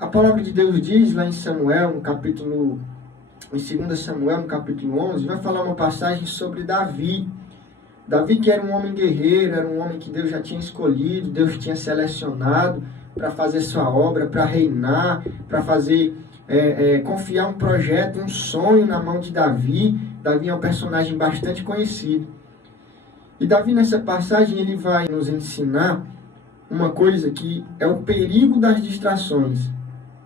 a palavra de Deus diz lá em Samuel, em 2 Samuel, no capítulo 11, vai falar uma passagem sobre Davi. Davi, que era um homem guerreiro, era um homem que Deus já tinha escolhido, Deus tinha selecionado para fazer sua obra, para reinar, para fazer, confiar um projeto, um sonho na mão de Davi. Davi é um personagem bastante conhecido. E Davi, nessa passagem, ele vai nos ensinar uma coisa que é o perigo das distrações.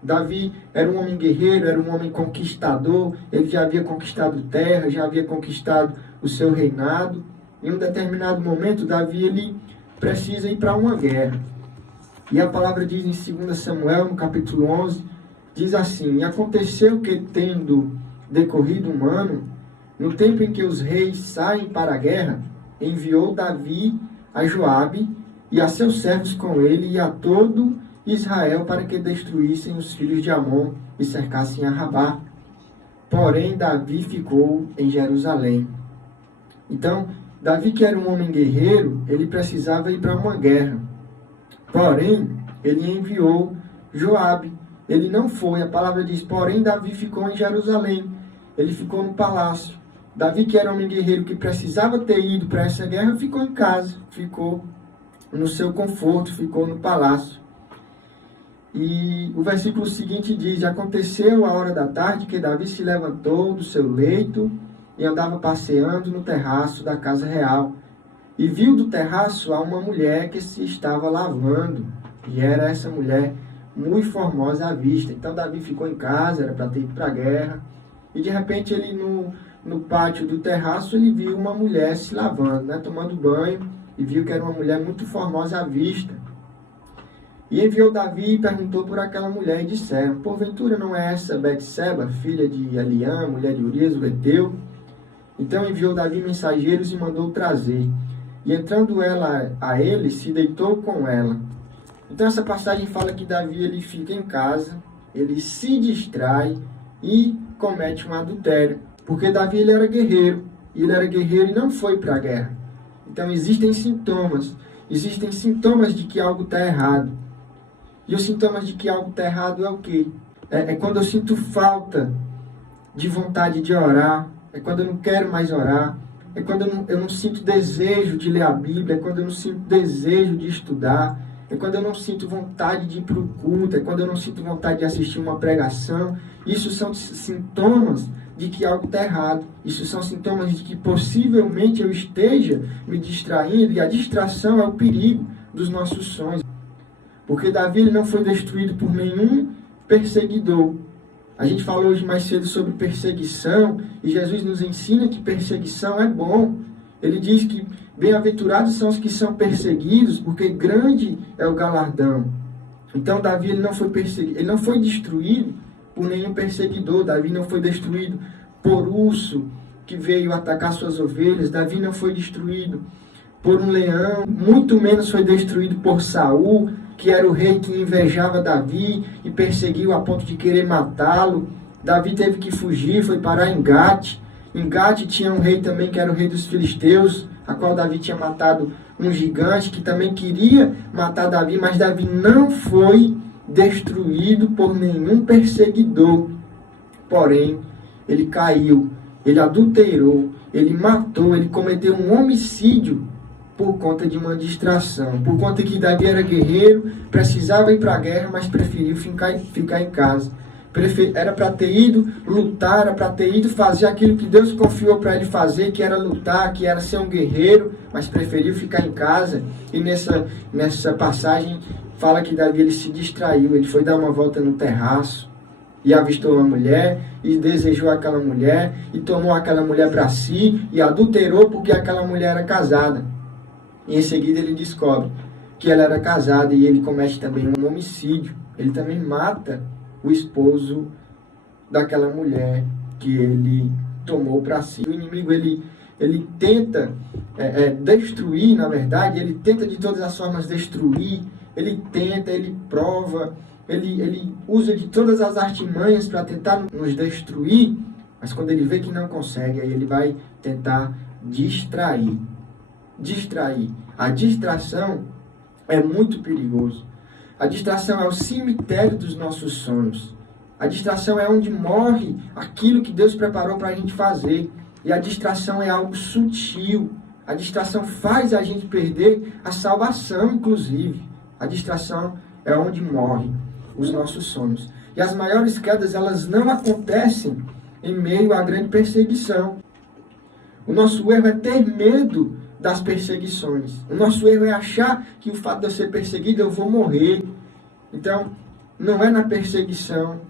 Davi era um homem guerreiro, era um homem conquistador, ele já havia conquistado terra, já havia conquistado o seu reinado. Em um determinado momento, Davi ele precisa ir para uma guerra. E a palavra diz em 2 Samuel, no capítulo 11, diz assim: E aconteceu que, tendo decorrido um ano, no tempo em que os reis saem para a guerra, enviou Davi a Joabe e a seus servos com ele e a todo Israel para que destruíssem os filhos de Amon e cercassem a Rabá. Porém, Davi ficou em Jerusalém. Então, Davi, que era um homem guerreiro, ele precisava ir para uma guerra. Porém, ele enviou Joabe. Ele não foi. A palavra diz, porém, Davi ficou em Jerusalém. Ele ficou no palácio. Davi, que era um homem guerreiro que precisava ter ido para essa guerra, ficou em casa. Ficou no seu conforto, ficou no palácio. E o versículo seguinte diz: Aconteceu a hora da tarde que Davi se levantou do seu leito e andava passeando no terraço da casa real. E viu do terraço a uma mulher que se estava lavando. E era essa mulher muito formosa à vista. Então Davi ficou em casa, era para ter ido para a guerra. E de repente ele no pátio do terraço ele viu uma mulher se lavando, tomando banho. E viu que era uma mulher muito formosa à vista. E enviou Davi e perguntou por aquela mulher, e disseram: Porventura não é essa Betseba, filha de Eliã, mulher de Urias, o Heteu? Então enviou Davi mensageiros e mandou trazer. E entrando ela a ele, se deitou com ela. Então essa passagem fala que Davi ele fica em casa, ele se distrai e comete um adultério. Porque Davi ele era guerreiro e não foi para a guerra. Então existem sintomas de que algo está errado. E os sintomas de que algo está errado é o quê? É quando eu sinto falta de vontade de orar, é quando eu não quero mais orar, é quando eu não sinto desejo de ler a Bíblia, é quando eu não sinto desejo de estudar, é quando eu não sinto vontade de ir para o culto, é quando eu não sinto vontade de assistir uma pregação. Isso são sintomas de que algo está errado. Isso são sintomas de que possivelmente eu esteja me distraindo, e a distração é o perigo dos nossos sonhos. Porque Davi ele não foi destruído por nenhum perseguidor. A gente falou hoje mais cedo sobre perseguição, e Jesus nos ensina que perseguição é bom. Ele diz que bem-aventurados são os que são perseguidos, porque grande é o galardão. Então Davi ele não foi perseguido, ele não foi destruído por nenhum perseguidor. Davi não foi destruído por urso que veio atacar suas ovelhas. Davi não foi destruído por um leão, muito menos foi destruído por Saul, que era o rei que invejava Davi e perseguiu a ponto de querer matá-lo. Davi teve que fugir, foi parar em Gate. Em Gate tinha um rei também que era o rei dos filisteus, a qual Davi tinha matado um gigante que também queria matar Davi, mas Davi não foi destruído por nenhum perseguidor. Porém, ele caiu, ele adulterou, ele matou, ele cometeu um homicídio por conta de uma distração, por conta que Davi era guerreiro, precisava ir para a guerra, mas preferiu ficar em casa. Era para ter ido lutar, era para ter ido fazer aquilo que Deus confiou para ele fazer, que era lutar, que era ser um guerreiro, mas preferiu ficar em casa. E nessa passagem fala que Davi ele se distraiu, ele foi dar uma volta no terraço e avistou uma mulher, e desejou aquela mulher, e tomou aquela mulher para si, e adulterou porque aquela mulher era casada. E em seguida ele descobre que ela era casada, e ele comete também um homicídio. Ele também mata o esposo daquela mulher que ele tomou para si. O inimigo ele tenta destruir, na verdade, ele tenta de todas as formas destruir, ele prova, ele usa de todas as artimanhas para tentar nos destruir, mas quando ele vê que não consegue, aí ele vai tentar distrair. A distração é muito perigoso. A distração é o cemitério dos nossos sonhos. A distração é onde morre aquilo que Deus preparou para a gente fazer. E a distração é algo sutil. A distração faz a gente perder a salvação, inclusive. A distração é onde morre os nossos sonhos. E as maiores quedas, elas não acontecem em meio à grande perseguição. O nosso erro é ter medo das perseguições. O nosso erro é achar que o fato de eu ser perseguido, eu vou morrer. Então, não é na perseguição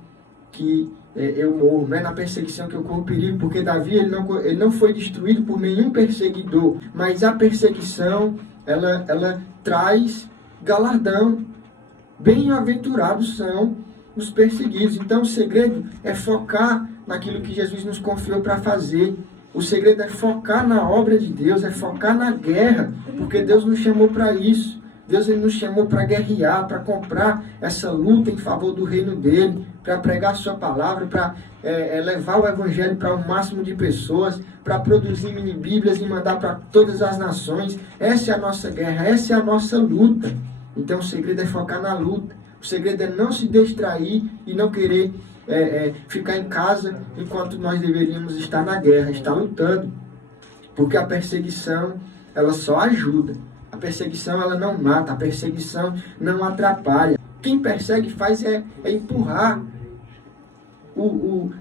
que eu morro, não é na perseguição que eu corro perigo, porque Davi ele não foi destruído por nenhum perseguidor, mas a perseguição, ela traz galardão. Bem-aventurados são os perseguidos. Então, o segredo é focar naquilo que Jesus nos confiou para fazer. O segredo é focar na obra de Deus, é focar na guerra, porque Deus nos chamou para isso. Deus ele nos chamou para guerrear, para comprar essa luta em favor do reino dele, para pregar a sua palavra, para levar o evangelho para o máximo de pessoas, para produzir mini-bíblias e mandar para todas as nações. Essa é a nossa guerra, essa é a nossa luta. Então o segredo é focar na luta. O segredo é não se distrair e não querer ficar em casa enquanto nós deveríamos estar na guerra, estar lutando. Porque a perseguição, ela só ajuda. A perseguição, ela não mata. A perseguição não atrapalha. Quem persegue faz empurrar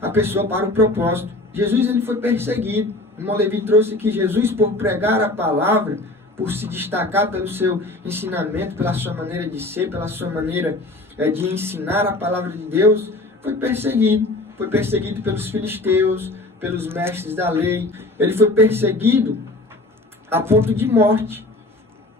a pessoa para o propósito. Jesus ele foi perseguido. O irmão Levi trouxe que Jesus, por pregar a palavra, por se destacar pelo seu ensinamento, pela sua maneira de ser, pela sua maneira de ensinar a palavra de Deus, foi perseguido. Foi perseguido pelos filisteus, pelos mestres da lei. Ele foi perseguido a ponto de morte.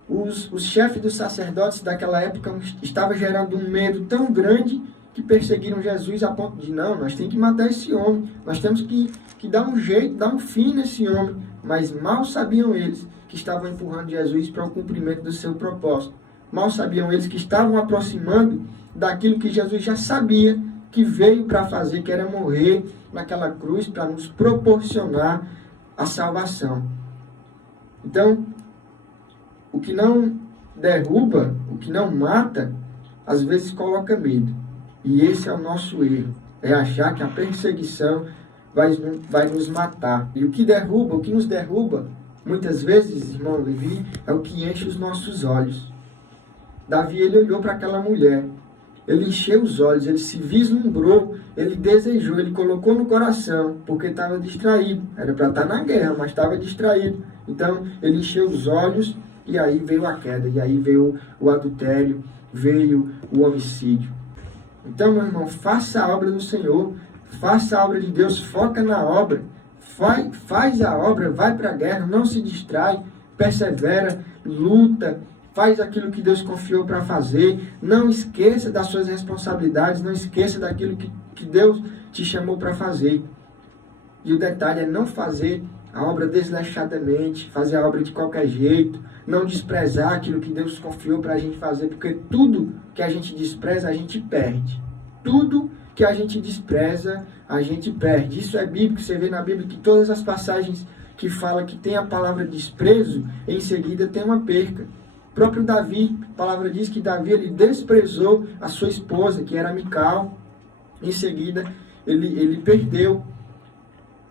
Os chefes dos sacerdotes daquela época estavam gerando um medo tão grande que perseguiram Jesus a ponto de, não, nós temos que matar esse homem, nós temos que dar um jeito, dar um fim nesse homem. Mas mal sabiam eles que estavam empurrando Jesus para o cumprimento do seu propósito. Mal sabiam eles que estavam aproximando daquilo que Jesus já sabia que veio para fazer, que era morrer naquela cruz para nos proporcionar a salvação. Então, o que não derruba, o que não mata, às vezes coloca medo. E esse é o nosso erro. É achar que a perseguição vai nos matar. E o que derruba, o que nos derruba, muitas vezes, irmão Levi, é o que enche os nossos olhos. Davi, ele olhou para aquela mulher. Ele encheu os olhos, ele se vislumbrou, ele desejou, ele colocou no coração, porque estava distraído. Era para estar na guerra, mas estava distraído. Então, ele encheu os olhos e aí veio a queda, e aí veio o adultério, veio o homicídio. Então, meu irmão, faça a obra do Senhor, faça a obra de Deus, foca na obra, faz a obra, vai para a guerra, não se distrai, persevera, luta, faz aquilo que Deus confiou para fazer, não esqueça das suas responsabilidades, não esqueça daquilo que Deus te chamou para fazer. E o detalhe é não fazer a obra desleixadamente, fazer a obra de qualquer jeito, não desprezar aquilo que Deus confiou para a gente fazer, porque tudo que a gente despreza, a gente perde. Tudo que a gente despreza, a gente perde. Isso é bíblico, você vê na Bíblia que todas as passagens que falam que tem a palavra desprezo, em seguida tem uma perca. O próprio Davi, a palavra diz que Davi ele desprezou a sua esposa, que era Mical. Em seguida, ele perdeu.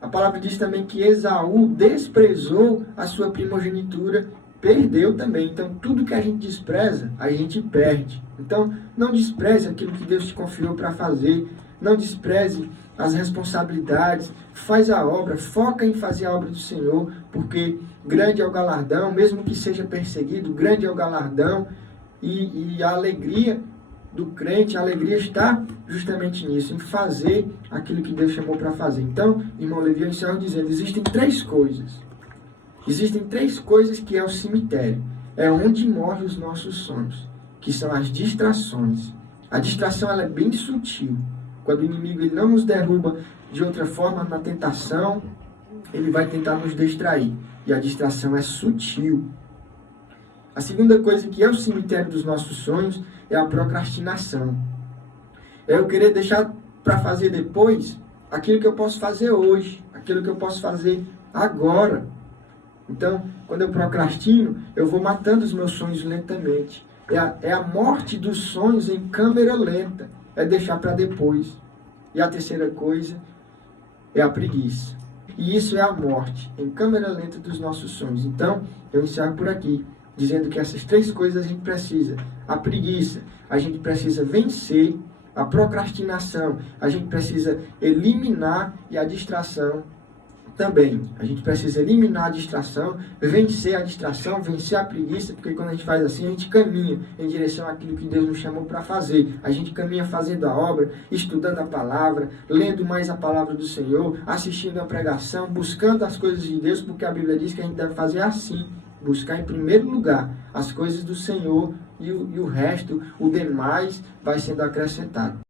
A palavra diz também que Esaú desprezou a sua primogenitura, perdeu também. Então, tudo que a gente despreza, a gente perde. Então, não despreze aquilo que Deus te confiou para fazer. Não despreze as responsabilidades. Faz a obra, foca em fazer a obra do Senhor, porque grande é o galardão, mesmo que seja perseguido, grande é o galardão. E a alegria do crente, a alegria está justamente nisso, em fazer aquilo que Deus chamou para fazer. Então, irmão Levi, eu encerro dizendo, existem três coisas. Existem três coisas que é o cemitério. É onde morrem os nossos sonhos, que são as distrações. A distração ela é bem sutil. Quando o inimigo ele não nos derruba de outra forma na tentação, ele vai tentar nos distrair. E a distração é sutil. A segunda coisa que é o cemitério dos nossos sonhos é a procrastinação. É eu querer deixar para fazer depois aquilo que eu posso fazer hoje, aquilo que eu posso fazer agora. Então, quando eu procrastino, eu vou matando os meus sonhos lentamente. É a morte dos sonhos em câmera lenta. É deixar para depois. E a terceira coisa é a preguiça. E isso é a morte em câmera lenta dos nossos sonhos. Então, eu encerro por aqui, dizendo que essas três coisas a gente precisa. A preguiça, a gente precisa vencer. A procrastinação, a gente precisa eliminar. E a distração também. A gente precisa eliminar a distração, vencer a preguiça, porque quando a gente faz assim, a gente caminha em direção àquilo que Deus nos chamou para fazer. A gente caminha fazendo a obra, estudando a palavra, lendo mais a palavra do Senhor, assistindo a pregação, buscando as coisas de Deus, porque a Bíblia diz que a gente deve fazer assim, buscar em primeiro lugar as coisas do Senhor e o resto, o demais, vai sendo acrescentado.